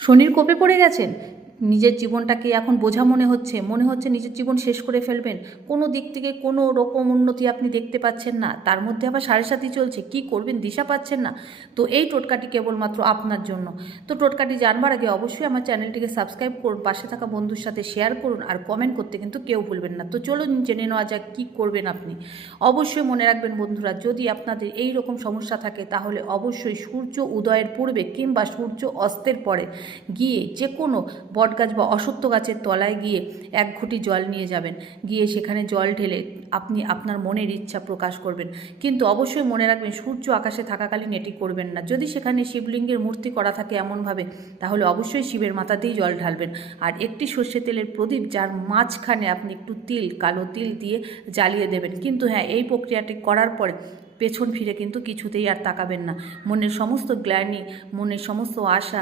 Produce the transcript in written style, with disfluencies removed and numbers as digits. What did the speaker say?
শনির কোপে পড়ে গেছেন, নিজের জীবনটাকে এখন বোঝা মনে হচ্ছে নিজের জীবন শেষ করে ফেলবেন। কোনো দিক থেকে কোনো রকম উন্নতি আপনি দেখতে পাচ্ছেন না, তার মধ্যে আবার 7.5 চলছে, কি করবেন দিশা পাচ্ছেন না। তো এই টোটকাটি কেবলমাত্র আপনার জন্য। তো টোটকাটি জানবার আগে অবশ্যই আমার চ্যানেলটিকে সাবস্ক্রাইব করুন, পাশে থাকা বন্ধুর সাথে শেয়ার করুন, আর কমেন্ট করতে কিন্তু কেউ ভুলবেন না। তো চলুন জেনে নেওয়া যাক কী করবেন আপনি। অবশ্যই মনে রাখবেন বন্ধুরা, যদি আপনাদের এই রকম সমস্যা থাকে তাহলে অবশ্যই সূর্য উদয়ের পূর্বে কিংবা সূর্য অস্তের পরে গিয়ে যে কোনো বটগাছ বা অশ্বত্থ গাছের তলায় গিয়ে 1 ঘটি জল নিয়ে যাবেন, গিয়ে সেখানে জল ঢেলে আপনি আপনার মনের ইচ্ছা প্রকাশ করবেন। কিন্তু অবশ্যই মনে রাখবেন সূর্য আকাশে থাকাকালীন এটি করবেন না। যদি সেখানে শিবলিঙ্গের মূর্তি করা থাকে এমনভাবে, তাহলে অবশ্যই শিবের মাথাতেই জল ঢালবেন। আর একটি সর্ষে তেলের প্রদীপ, যার মাঝখানে আপনি একটু তিল, কালো তিল দিয়ে জ্বালিয়ে দেবেন। কিন্তু হ্যাঁ, এই প্রক্রিয়াটি করার পরে পেছন ফিরে কিন্তু কিছুতেই আর তাকাবেন না। মনের সমস্ত গ্লানি, মনের সমস্ত আশা